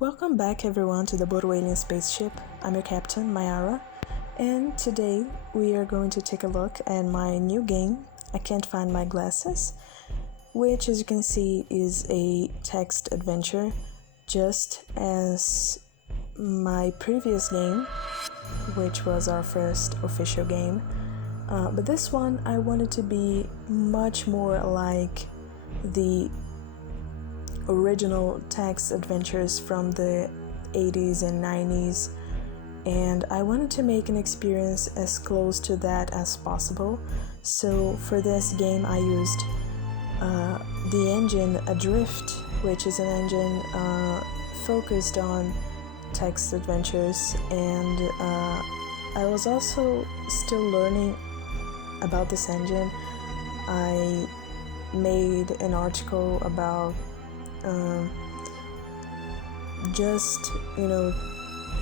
Welcome back everyone to the Boto alien spaceship. I'm your captain, Mayara, and today we are going to take a look at my new game, I Can't Find My Glasses, which as you can see is a text adventure, just as my previous game, which was our first official game. But this one I wanted to be much more like the original text adventures from the 80s and 90s, and I wanted to make an experience as close to that as possible. So for this game I used the engine Adrift, which is an engine focused on text adventures, and I was also still learning about this engine. I made an article about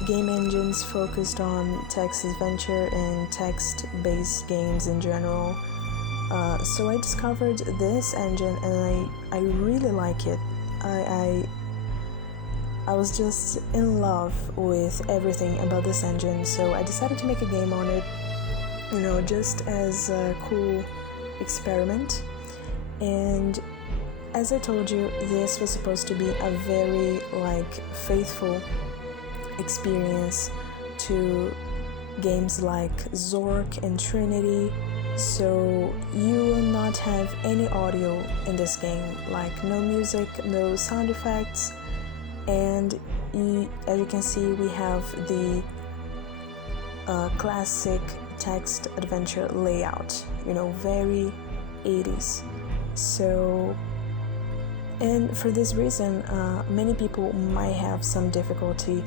game engines focused on text adventure and text-based games in general. So I discovered this engine and I really like it. I was just in love with everything about this engine, so I decided to make a game on it, just as a cool experiment. And as I told you, this was supposed to be a very faithful experience to games like Zork and Trinity. So you will not have any audio in this game, like no music, no sound effects, and as you can see we have the classic text adventure layout, very 80s. So, and for this reason, many people might have some difficulty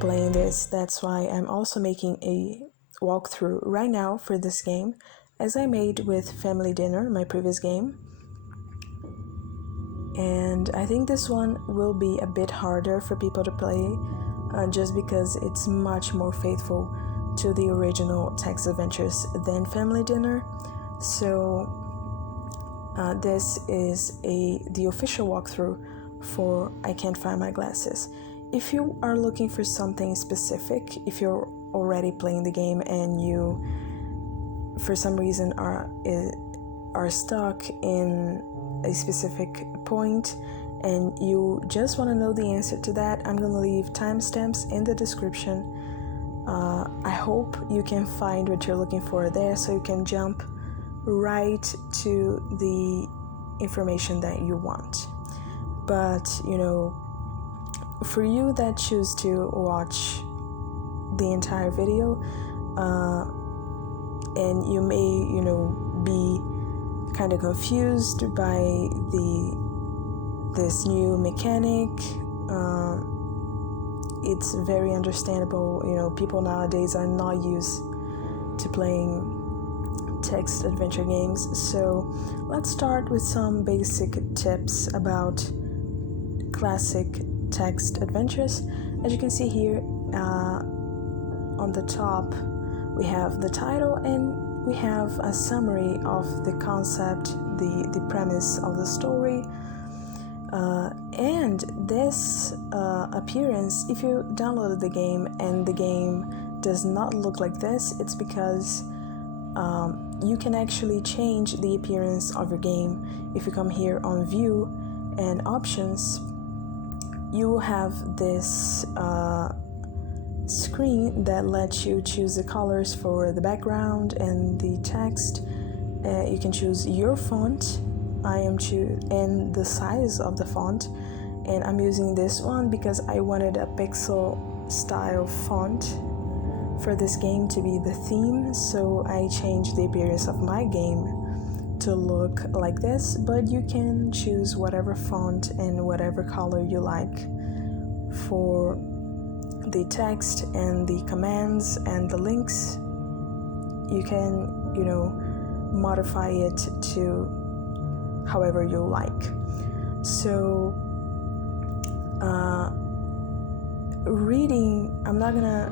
playing this. That's why I'm also making a walkthrough right now for this game, as I made with Family Dinner, my previous game. And I think this one will be a bit harder for people to play, just because it's much more faithful to the original text adventures than Family Dinner. So this is the official walkthrough for I Can't Find My Glasses. If you are looking for something specific, if you're already playing the game and you for some reason are stuck in a specific point and you just want to know the answer to that, I'm going to leave timestamps in the description. I hope you can find what you're looking for there, so you can jump right to the information that you want. But for you that choose to watch the entire video, and you may be kind of confused by this new mechanic, it's very understandable. People nowadays are not used to playing text adventure games. So let's start with some basic tips about classic text adventures. As you can see here, on the top we have the title and we have a summary of the concept, the premise of the story, and this appearance, if you downloaded the game and the game does not look like this, it's because you can actually change the appearance of your game. If you come here on View and Options, you will have this screen that lets you choose the colors for the background and the text. You can choose your font. And the size of the font, and I'm using this one because I wanted a pixel style font for this game to be the theme, so I changed the appearance of my game to look like this. But you can choose whatever font and whatever color you like for the text and the commands and the links. You can modify it to however you like. So reading, I'm not gonna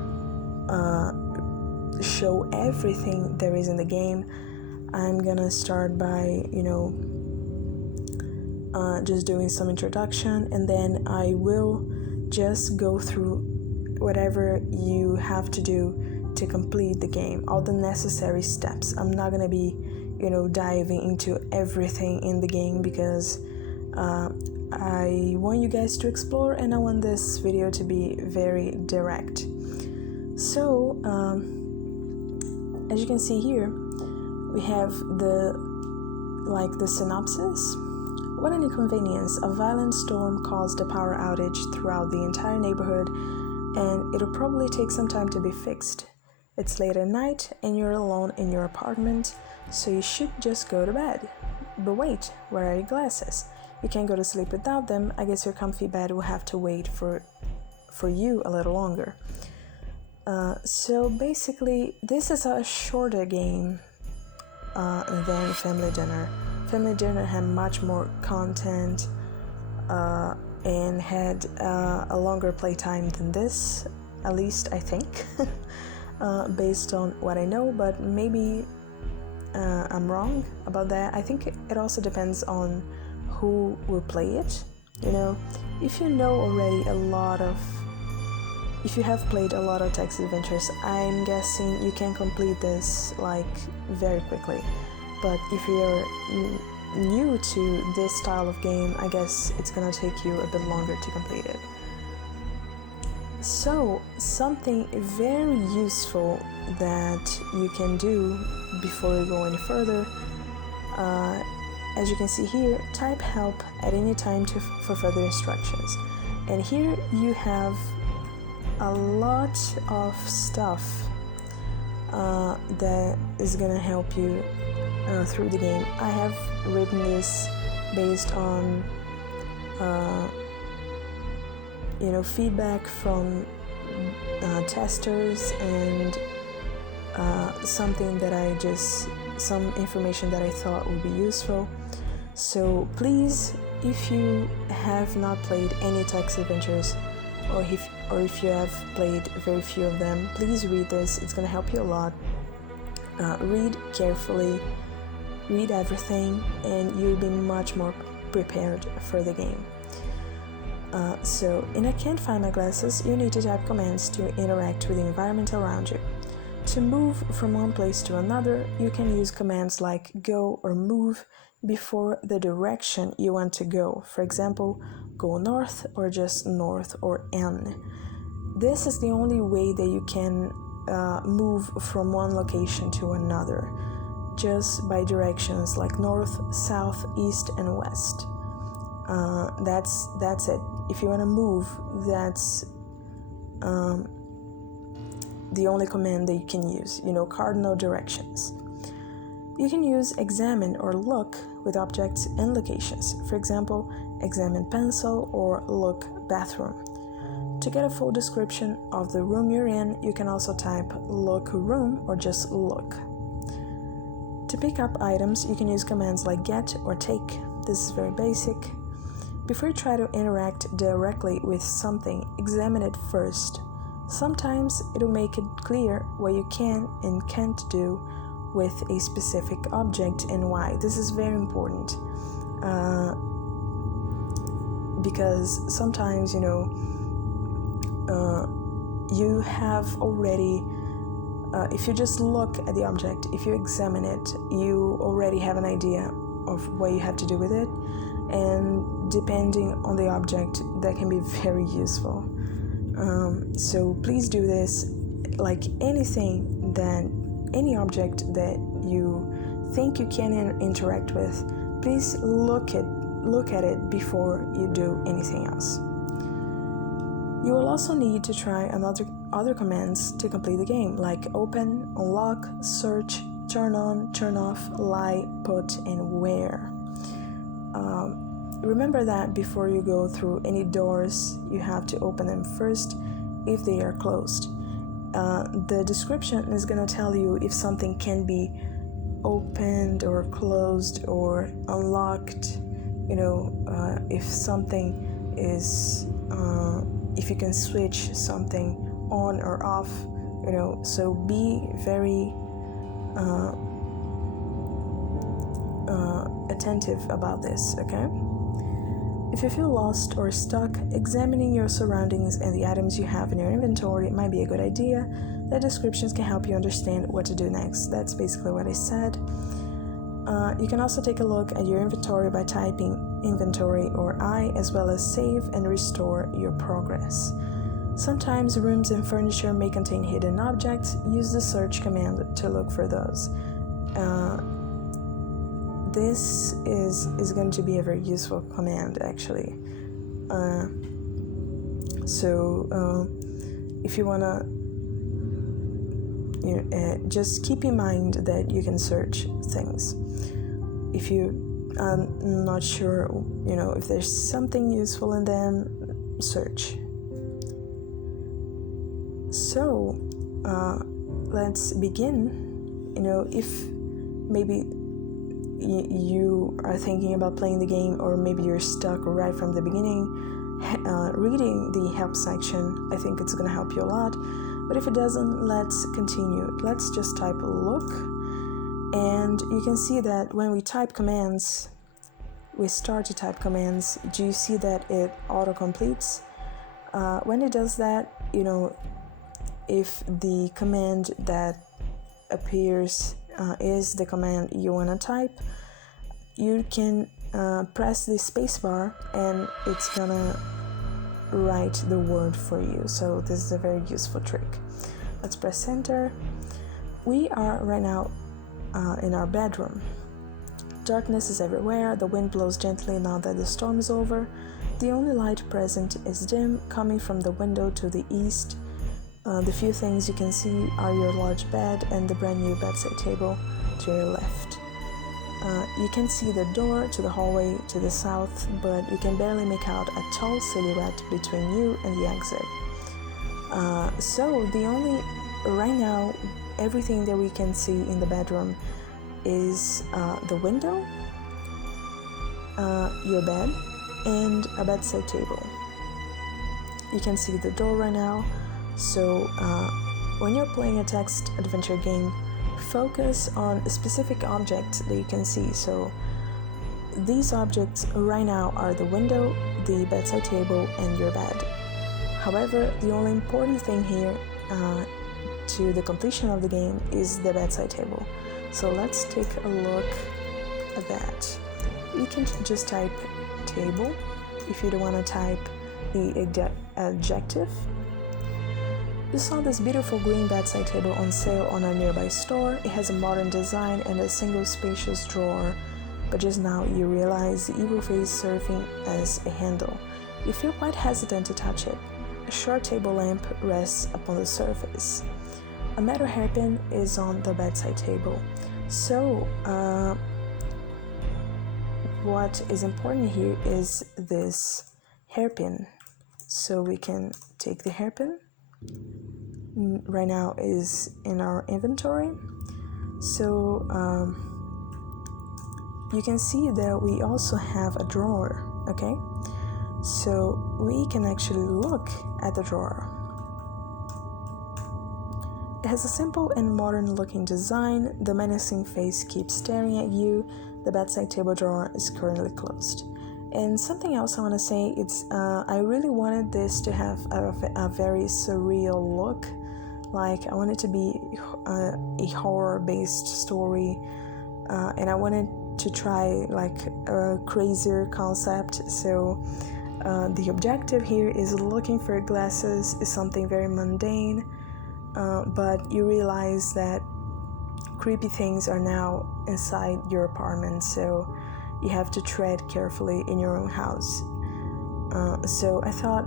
show everything there is in the game. I'm gonna start by just doing some introduction, and then I will just go through whatever you have to do to complete the game, all the necessary steps. I'm not gonna be, diving into everything in the game because I want you guys to explore, and I want this video to be very direct. So, as you can see here, we have the synopsis. What an inconvenience. A violent storm caused a power outage throughout the entire neighborhood, and it'll probably take some time to be fixed. It's late at night, and you're alone in your apartment, so you should just go to bed. But wait, where are your glasses? You can't go to sleep without them. I guess your comfy bed will have to wait for you a little longer. So basically, this is a shorter game than Family Dinner. Family Dinner had much more content and had a longer playtime than this, at least I think, based on what I know, but maybe I'm wrong about that. I think it also depends on who will play it. If you know already if you have played a lot of text adventures, I'm guessing you can complete this very quickly. But if you're new to this style of game, I guess it's gonna take you a bit longer to complete it. So, something very useful that you can do before you go any further, as you can see here, type help at any time for further instructions. And here you have a lot of stuff that is gonna help you through the game. I have written this based on feedback from testers and some information that I thought would be useful. So please, if you have not played any text adventures, or if you have played very few of them, please read this. It's gonna help you a lot. Read carefully, read everything, and you'll be much more prepared for the game. So, in I can't find my glasses, you need to type commands to interact with the environment around you. To move from one place to another, you can use commands like go or move before the direction you want to go. For example, go north or just north or N. This is the only way that you can move from one location to another, just by directions like north, south, east, and west. That's it. If you want to move, that's the only command that you can use, cardinal directions. You can use examine or look with objects and locations. For example, examine pencil or look bathroom. To get a full description of the room you're in, you can also type look room or just look. To pick up items, you can use commands like get or take. This is very basic. Before you try to interact directly with something, examine it first. Sometimes it'll make it clear what you can and can't do with a specific object and why. This is very important because sometimes, you have already, if you just look at the object, if you examine it, you already have an idea of what you have to do with it. And depending on the object, that can be very useful. So please do this. Like any object that you think you can interact with, please look at it before you do anything else. You will also need to try other commands to complete the game, like open, unlock, search, turn on, turn off, lie, put, and where. Remember that before you go through any doors, you have to open them first if they are closed. The description is going to tell you if something can be opened or closed or unlocked, if something is, if you can switch something on or off, so be very attentive about this, okay? If you feel lost or stuck, examining your surroundings and the items you have in your inventory might be a good idea. The descriptions can help you understand what to do next. That's basically what I said. You can also take a look at your inventory by typing inventory or I, as well as save and restore your progress. Sometimes rooms and furniture may contain hidden objects. Use the search command to look for those. This is going to be a very useful command, actually. If you wanna, just keep in mind that you can search things. If you are not sure, if there's something useful in them, search. So, let's begin. If maybe you are thinking about playing the game, or maybe you're stuck right from the beginning, reading the help section, I think it's going to help you a lot. But if it doesn't, let's continue. Let's just type look, and you can see that when we type commands, we start to type commands, do you see that it auto-completes? When it does that, if the command that appears is the command you want to type, you can press the spacebar and it's gonna write the word for you. So this is a very useful trick. Let's press enter. We are right now in our bedroom. Darkness is everywhere. The wind blows gently now that the storm is over. The only light present is dim, coming from the window to the east. The few things you can see are your large bed and the brand new bedside table to your left. You can see the door to the hallway to the south, but you can barely make out a tall silhouette between you and the exit. Right now, everything that we can see in the bedroom is the window, your bed, and a bedside table. You can see the door right now. So when you're playing a text adventure game, focus on a specific object that you can see. So these objects right now are the window, the bedside table, and your bed. However, the only important thing here to the completion of the game is the bedside table. So let's take a look at that. You can just type table if you don't want to type the adjective. You saw this beautiful green bedside table on sale on a nearby store. It has a modern design and a single spacious drawer, but just now you realize the evil face serving as a handle. You feel quite hesitant to touch it. A short table lamp rests upon the surface. A metal hairpin is on the bedside table. So, what is important here is this hairpin. So we can take the hairpin. Right now is in our inventory. So you can see that we also have a drawer, okay? So we can actually look at the drawer. It has a simple and modern looking design. The menacing face keeps staring at you. The bedside table drawer is currently closed. And something else I want to say, I really wanted this to have a very surreal look. Like, I want it to be a horror-based story, and I wanted to try like a crazier concept. So the objective here is looking for glasses is something very mundane, but you realize that creepy things are now inside your apartment, so you have to tread carefully in your own house. So I thought,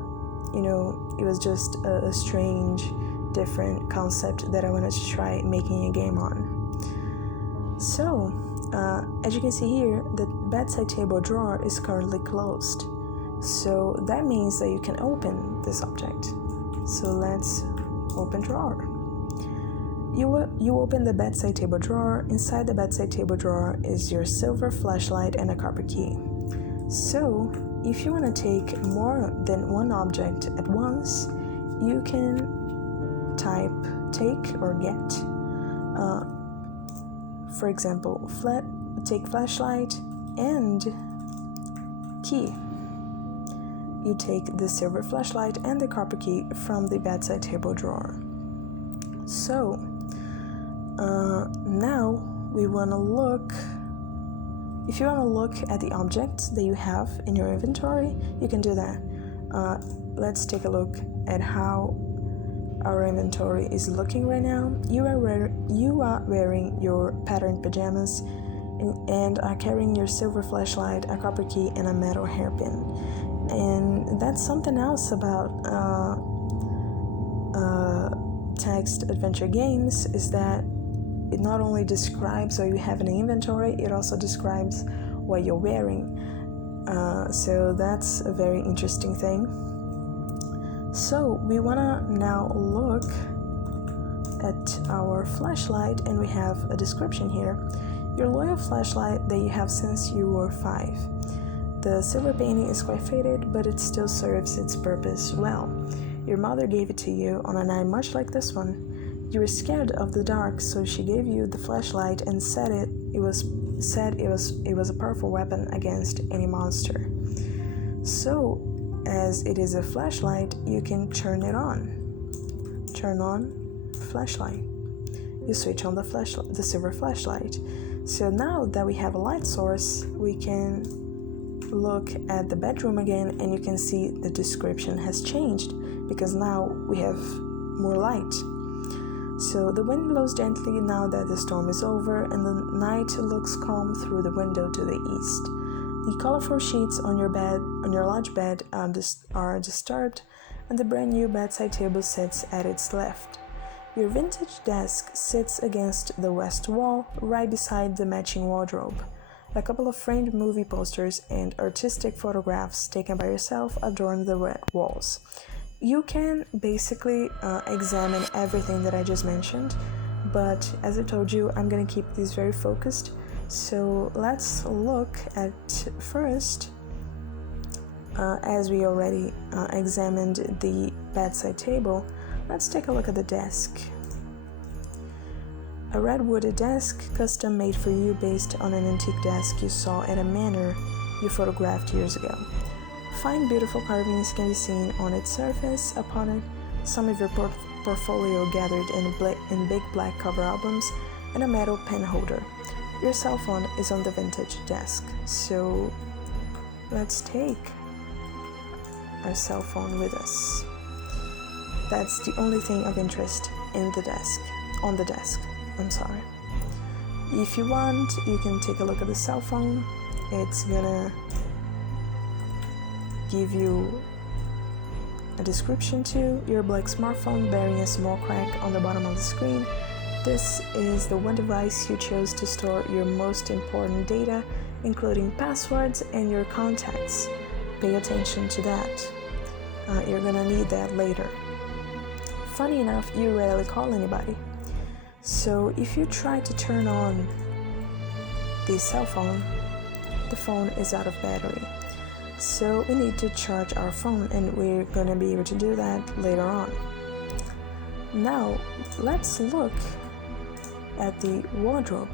it was just a strange, different concept that I wanted to try making a game on. So, as you can see here, the bedside table drawer is currently closed. So that means that you can open this object. So let's open drawer. You open the bedside table drawer. Inside the bedside table drawer is your silver flashlight and a copper key. So, if you want to take more than one object at once, you can type take or get. For example, take flashlight and key. you take the silver flashlight and the copper key from the bedside table drawer. So, now we want to look. If you want to look at the objects that you have in your inventory, you can do that. Let's take a look at how our inventory is looking right now. You are wearing your patterned pajamas and are carrying your silver flashlight, a copper key, and a metal hairpin. And that's something else about text adventure games, is that it not only describes what you have in the inventory, it also describes what you're wearing. So that's a very interesting thing. So we want to now look at our flashlight, and we have a description here. Your loyal flashlight that you have since you were 5. The silver painting is quite faded, but it still serves its purpose well. Your mother gave it to you on a night much like this one. You were scared of the dark, so she gave you the flashlight and said it was a powerful weapon against any monster. So, as it is a flashlight, you can turn it on. Turn on flashlight. You switch on the silver flashlight. So now that we have a light source, we can look at the bedroom again, and you can see the description has changed because now we have more light. So the wind blows gently now that the storm is over, and the night looks calm through the window to the east. The colorful sheets on your large bed are disturbed, and the brand new bedside table sits at its left. Your vintage desk sits against the west wall, right beside the matching wardrobe. A couple of framed movie posters and artistic photographs taken by yourself adorn the walls. You can basically examine everything that I just mentioned, but as I told you, I'm going to keep these very focused. So let's look at first, as we already examined the bedside table, let's take a look at the desk. A red wooded desk, custom made for you based on an antique desk you saw at a manor you photographed years ago. Fine, beautiful carvings can be seen on its surface. Upon it, some of your portfolio gathered in big black cover albums and a metal pen holder. Your cell phone is on the vintage desk, so let's take our cell phone with us. That's the only thing of interest on the desk. If you want, you can take a look at the cell phone. It's gonna give you a description too. Your black smartphone bearing a small crack on the bottom of the screen. This is the one device you chose to store your most important data, including passwords and your contacts. Pay attention to that. You're gonna need that later. Funny enough, you rarely call anybody. So if you try to turn on the cell phone, the phone is out of battery. So we need to charge our phone, and we're going to be able to do that later on. Now, let's look at the wardrobe.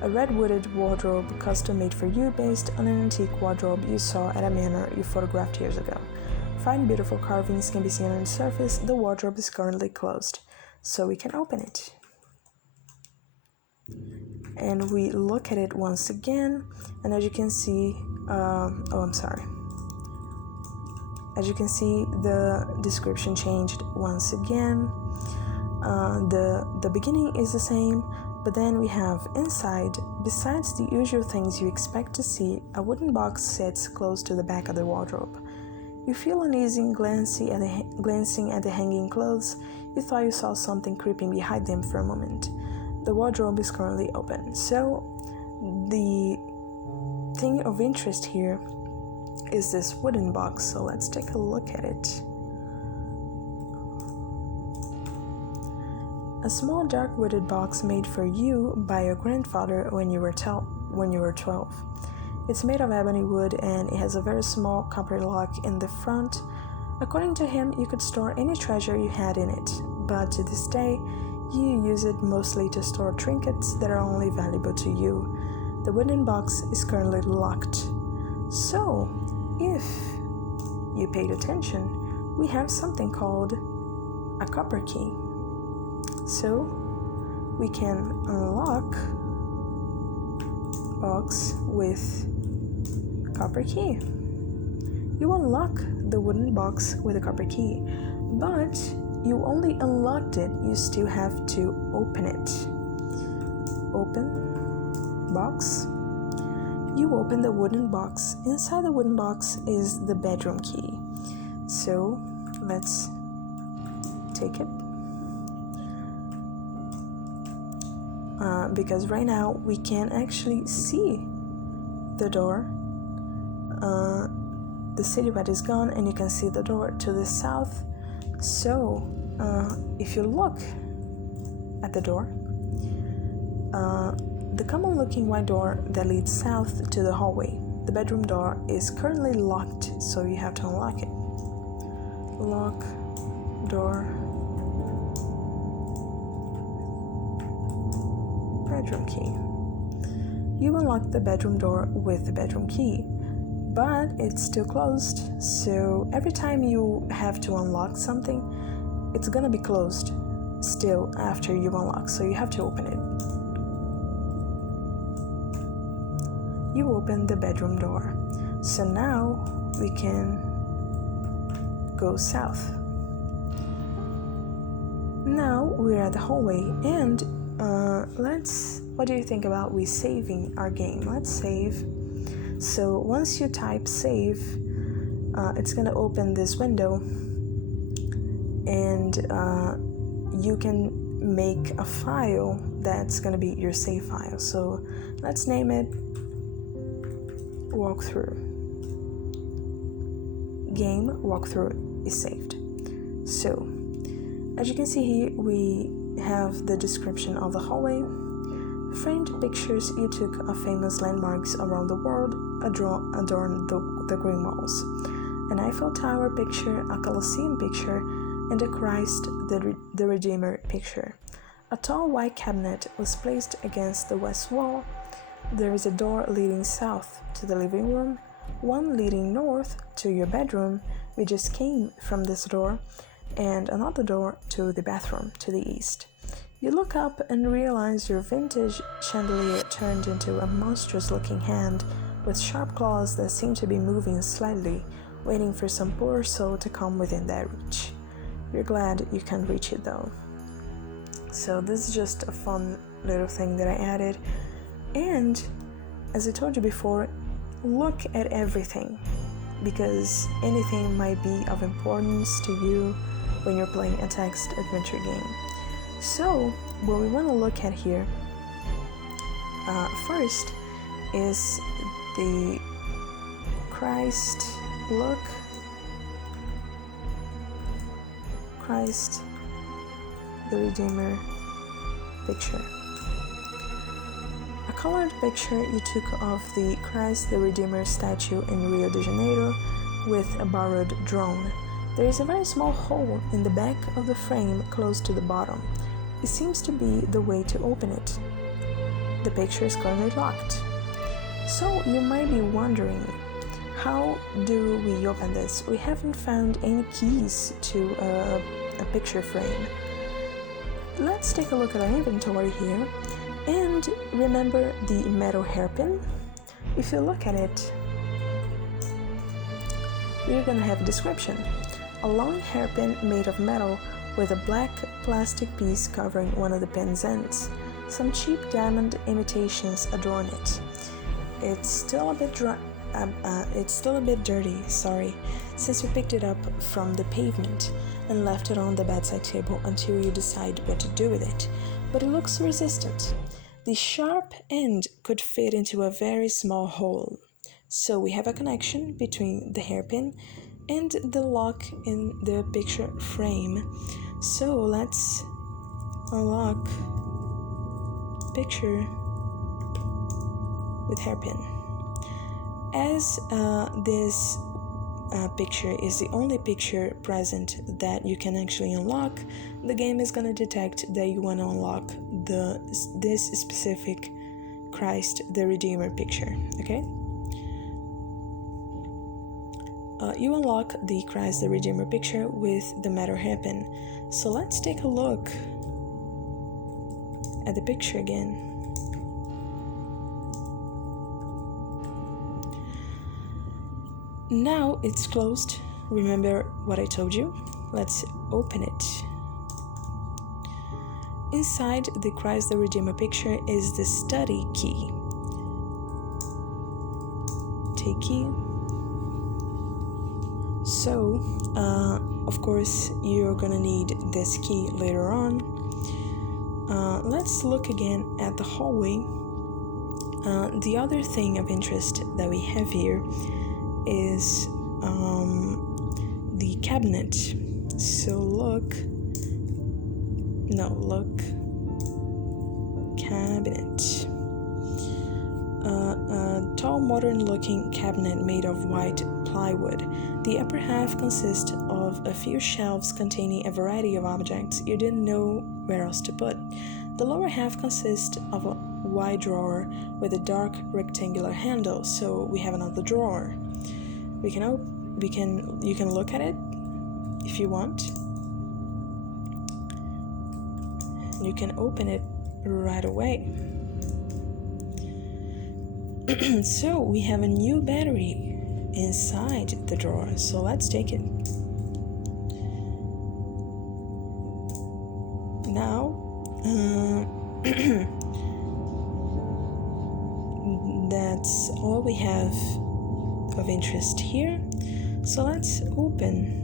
A red wooded wardrobe custom made for you based on an antique wardrobe you saw at a manor you photographed years ago. Fine, beautiful carvings can be seen on the surface. The wardrobe is currently closed, so we can open it. And we look at it once again, and as you can see, as you can see, the description changed once again. The beginning is the same, but then we have inside, besides the usual things you expect to see, a wooden box sits close to the back of the wardrobe. You feel uneasy glancing at the hanging clothes. You thought you saw something creeping behind them for a moment. The wardrobe is currently open. So the thing of interest here is this wooden box. So let's take a look at it. A small dark wooded box made for you by your grandfather when you were 12. It's made of ebony wood, and it has a very small copper lock in the front. According to him, you could store any treasure you had in it, but to this day, you use it mostly to store trinkets that are only valuable to you. The wooden box is currently locked. So, if you paid attention, we have something called a copper key. So we can unlock box with copper key. You unlock the wooden box with a copper key, but you only unlocked it, you still have to open it. Open box. You open the wooden box. Inside the wooden box is the bedroom key. So let's take it. Because right now we can actually see the door. The silhouette is gone and you can see the door to the south. So if you look at the door, the common looking white door that leads south to the hallway, the bedroom door is currently locked, so you have to unlock it. Lock door, bedroom key. You unlock the bedroom door with the bedroom key, but it's still closed, so every time you have to unlock something, it's gonna be closed still after you unlock, so you have to open it. You open the bedroom door, so now we can go south. Now we're at the hallway, and what do you think about we saving our game? Let's save. So once you type save, it's gonna open this window, and you can make a file that's gonna be your save file. So let's name it walkthrough. Game walkthrough is saved. So as you can see here, we have the description of the hallway, framed pictures you took of famous landmarks around the world adorn the green walls, an Eiffel Tower picture, a Colosseum picture, and a Christ the Redeemer picture. A tall white cabinet was placed against the west wall. There is a door leading south to the living room, one leading north to your bedroom, we just came from this door, and another door to the bathroom to the east. You look up and realize your vintage chandelier turned into a monstrous-looking hand with sharp claws that seem to be moving slightly, waiting for some poor soul to come within their reach. You're glad you can't reach it though. So this is just a fun little thing that I added. And as I told you before, look at everything, because anything might be of importance to you when you're playing a text adventure game. So what we want to look at here first is the Christ the Redeemer picture. A colored picture you took of the Christ the Redeemer statue in Rio de Janeiro with a borrowed drone. There is a very small hole in the back of the frame close to the bottom. It seems to be the way to open it. The picture is currently locked. So you might be wondering, how do we open this? We haven't found any keys to a picture frame. Let's take a look at our inventory here and remember the metal hairpin. If you look at it, we're gonna have a description. A long hairpin made of metal with a black plastic piece covering one of the pin's ends. Some cheap diamond imitations adorn it. It's still a bit dirty, since you picked it up from the pavement and left it on the bedside table until you decide what to do with it, but it looks resistant. The sharp end could fit into a very small hole. So we have a connection between the hairpin and the lock in the picture frame. So let's unlock picture with hairpin. As this picture is the only picture present that you can actually unlock, the game is going to detect that you want to unlock this specific Christ the Redeemer picture, okay? You unlock the Christ the Redeemer picture with the matter hairpin. So let's take a look at the picture again. Now it's closed. Remember what I told you? Let's open it. Inside the Christ the Redeemer picture is the study key. Take key. So, of course, you're gonna need this key later on. Let's look again at the hallway. The other thing of interest that we have here is the cabinet. So look, cabinet. A tall, modern-looking cabinet made of white plywood. The upper half consists of a few shelves containing a variety of objects you didn't know where else to put. The lower half consists of a wide drawer with a dark rectangular handle. So we have another drawer. You can look at it if you want. You can open it right away. So we have a new battery inside the drawer. So let's take it. Now, that's all we have of interest here. So let's open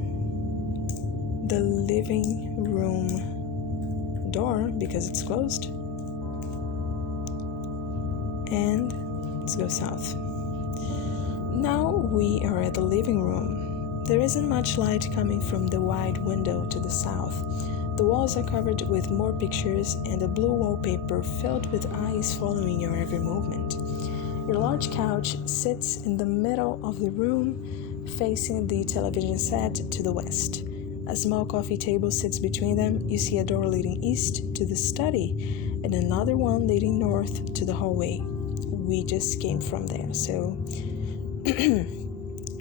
the living room door because it's closed, and let's go south. Now we are at the living room. There isn't much light coming from the wide window to the south. The walls are covered with more pictures and a blue wallpaper filled with eyes following your every movement. Your large couch sits in the middle of the room, facing the television set to the west. A small coffee table sits between them. You see a door leading east to the study and another one leading north to the hallway. We just came from there. So,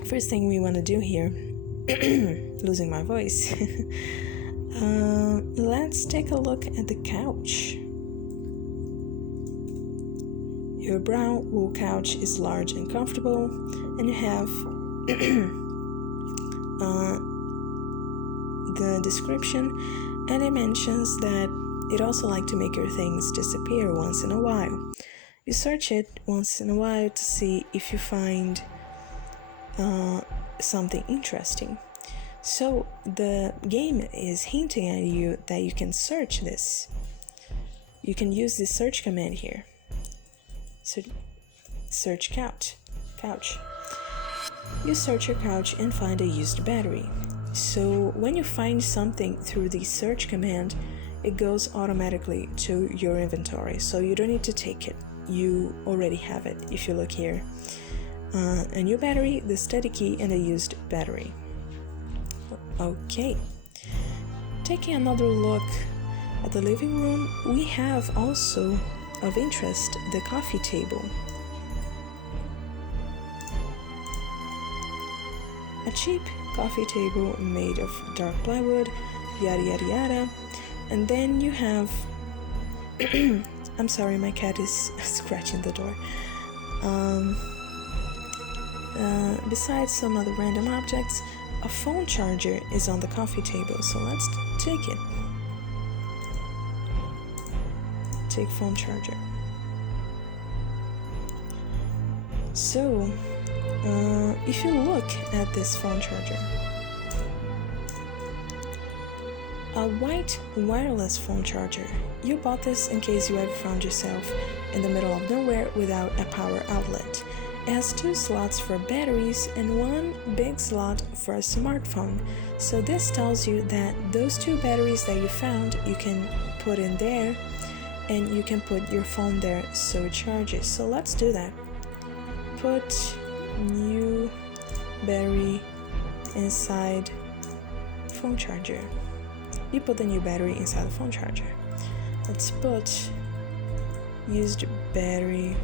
first thing we want to do here, losing my voice, let's take a look at the couch. Your brown wool couch is large and comfortable, and you have the description, and it mentions that it also like to make your things disappear once in a while. You search it once in a while to see if you find something interesting. So the game is hinting at you that you can search this. You can use the search command here. Search couch. You search your couch and find a used battery. So when you find something through the search command, it goes automatically to your inventory. So you don't need to take it. You already have it if you look here. A new battery, the study key, and a used battery. Okay. Taking another look at the living room, we have also of interest the coffee table. A cheap coffee table made of dark plywood, yada yada yada. And then you have I'm sorry, my cat is scratching the door. Besides some other random objects, a phone charger is on the coffee table, so let's take it. Take phone charger. So, if you look at this phone charger, a white wireless phone charger. You bought this in case you ever found yourself in the middle of nowhere without a power outlet. It has 2 slots for batteries and 1 big slot for a smartphone. So this tells you that those 2 batteries that you found, you can put in there and you can put your phone there so it charges. So let's do that. Put new battery inside phone charger. You put the new battery inside the phone charger. Let's put used battery.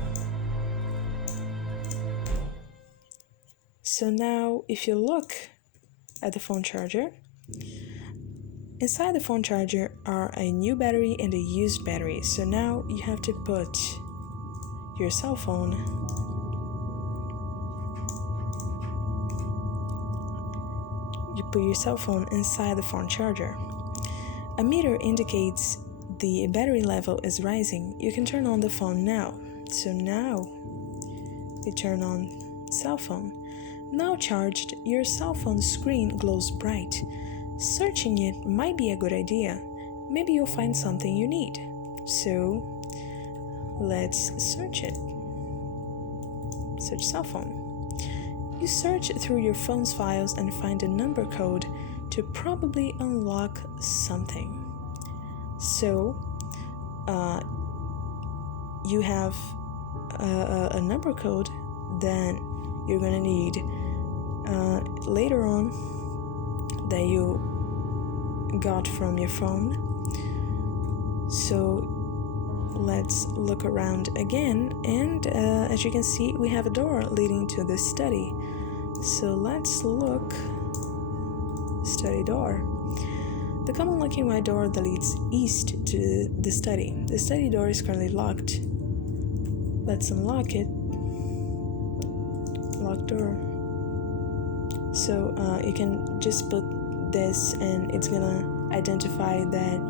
So now if you look at the phone charger, inside the phone charger are a new battery and a used battery. So now you have to put your cell phone inside the phone charger. A meter indicates the battery level is rising. You can turn on the phone now. So now you turn on cell phone. Now charged, your cell phone screen glows bright. Searching it might be a good idea. Maybe you'll find something you need. So let's search it. Search cell phone. You search through your phone's files and find a number code to probably unlock something. So you have a number code that you're gonna need later on that you got from your phone. So let's look around again, and as you can see, we have a door leading to the study. So let's look. Study door. The common looking white door that leads east to the study. The study door is currently locked. Let's unlock it. Locked door. So you can just put this and it's gonna identify that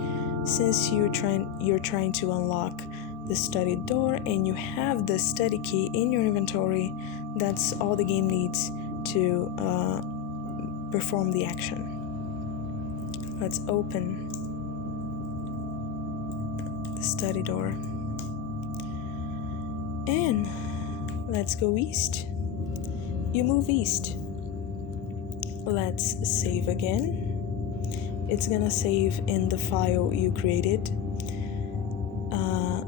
since you're trying to unlock the study door and you have the study key in your inventory, that's all the game needs to perform the action. Let's open the study door and let's go east. You move east. Let's save again. It's gonna save in the file you created.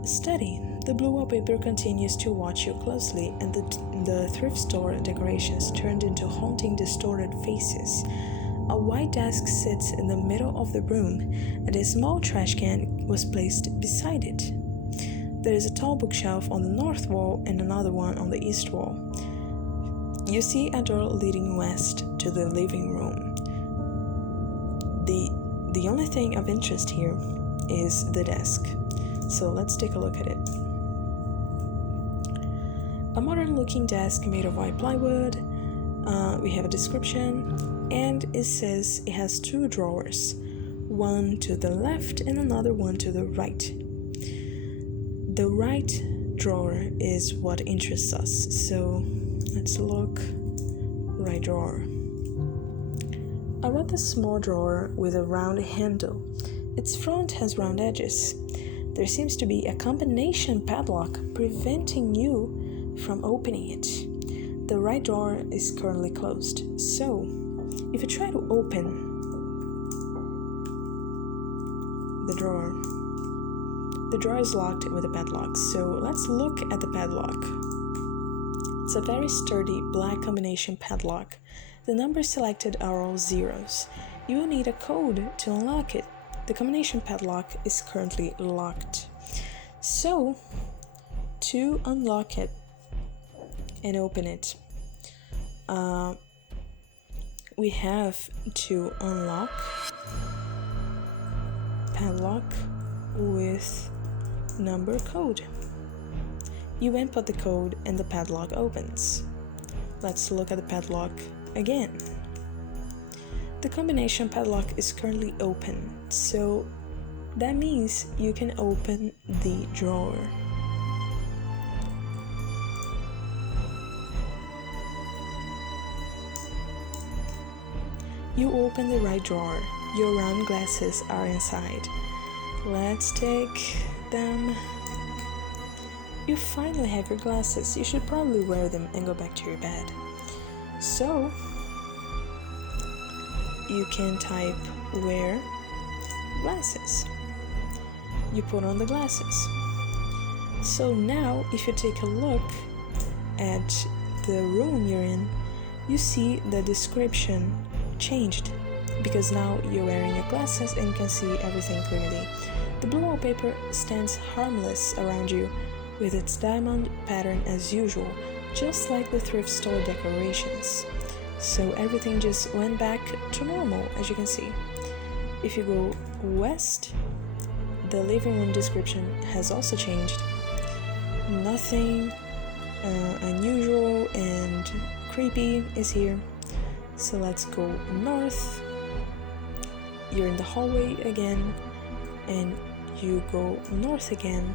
Study. The blue wallpaper continues to watch you closely, and the thrift store decorations turned into haunting, distorted faces. A white desk sits in the middle of the room, and a small trash can was placed beside it. There is a tall bookshelf on the north wall and another one on the east wall. You see a door leading west to the living room. The only thing of interest here is the desk. So let's take a look at it. A modern-looking desk made of white plywood. We have a description, and it says it has 2 drawers, one to the left and another one to the right. The right drawer is what interests us, so let's look. Right drawer. A rather small drawer with a round handle. Its front has round edges. There seems to be a combination padlock preventing you from opening it. The right door is currently closed, so if you try to open the drawer is locked with a padlock. So let's look at the padlock. It's a very sturdy black combination padlock. The numbers selected are all zeros. You will need a code to unlock it. The combination padlock is currently locked. So, to unlock it and open it, we have to unlock padlock with number code. You input the code and the padlock opens. Let's look at the padlock again. The combination padlock is currently open, so that means you can open the drawer. You open the right drawer. Your round glasses are inside. Let's take them. You finally have your glasses. You should probably wear them and go back to your bed. So, you can type wear glasses. You put on the glasses. So now, if you take a look at the room you're in, you see the description changed because now you're wearing your glasses and you can see everything clearly. The blue wallpaper stands harmless around you with its diamond pattern as usual, just like the thrift store decorations. So everything just went back to normal, as you can see. If you go west, the living room description has also changed. Nothing unusual and creepy is here. So let's go north. You're in the hallway again, and you go north again.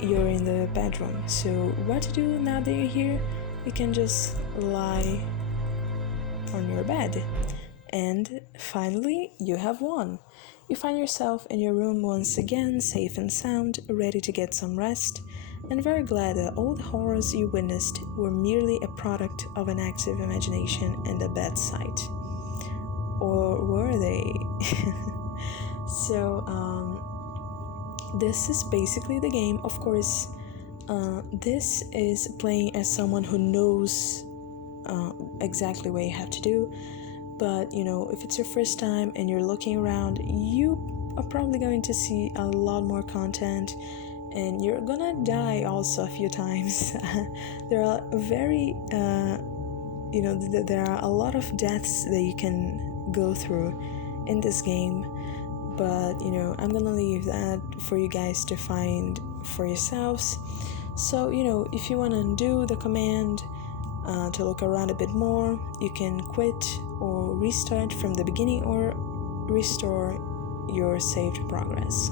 You're in the bedroom. So what to do now that you're here? You can just lie on your bed. And finally, you have won. You find yourself in your room once again, safe and sound, ready to get some rest, and very glad that all the horrors you witnessed were merely a product of an active imagination and a bad sight. Or were they? So, this is basically the game. Of course, this is playing as someone who knows exactly what you have to do. But, if it's your first time and you're looking around, you are probably going to see a lot more content, and you're gonna die also a few times. There are there are a lot of deaths that you can go through in this game, but, I'm gonna leave that for you guys to find for yourselves. So, if you wanna do the command, to look around a bit more, you can quit or restart from the beginning or restore your saved progress.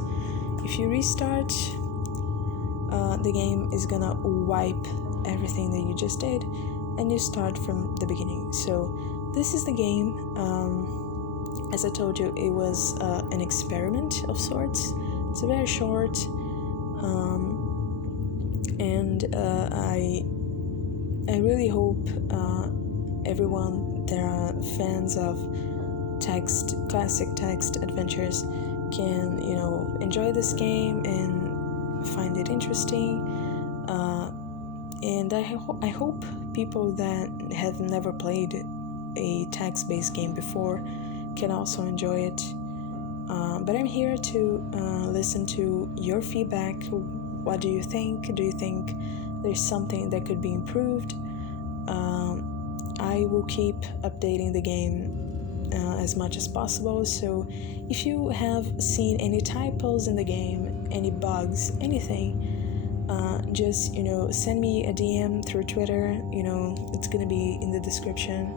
If you restart, the game is gonna wipe everything that you just did and you start from the beginning. So this is the game. As I told you, it was an experiment of sorts. It's very short, and I really hope everyone that are fans of classic text adventures can, enjoy this game and find it interesting. And I hope people that have never played a text-based game before can also enjoy it. But I'm here to listen to your feedback. What do you think? Do you think there's something that could be improved? I will keep updating the game as much as possible. So if you have seen any typos in the game, any bugs, anything, just send me a DM through Twitter. It's gonna be in the description,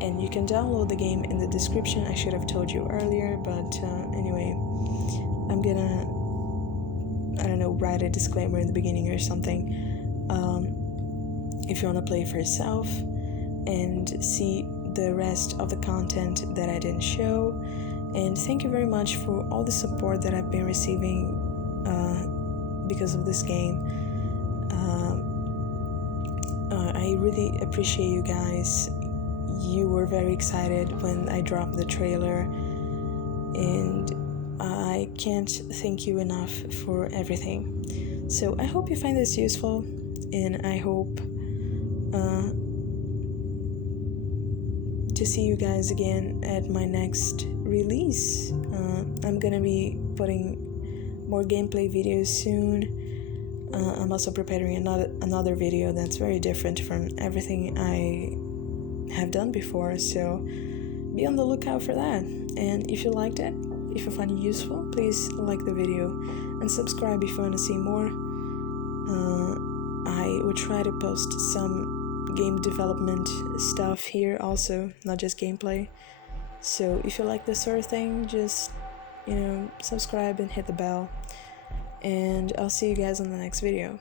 and you can download the game in the description. I should have told you earlier, but anyway, I'm gonna, write a disclaimer in the beginning or something. If you want to play for yourself and see the rest of the content that I didn't show. And thank you very much for all the support that I've been receiving because of this game. I really appreciate you guys. You were very excited when I dropped the trailer, and I can't thank you enough for everything. So I hope you find this useful, and I hope to see you guys again at my next release. I'm gonna be putting more gameplay videos soon. I'm also preparing another video that's very different from everything I have done before, so be on the lookout for that. And if you liked it, if you find it useful, please like the video and subscribe if you want to see more. I will try to post some game development stuff here also, not just gameplay. So if you like this sort of thing, just subscribe and hit the bell, and I'll see you guys on the next video.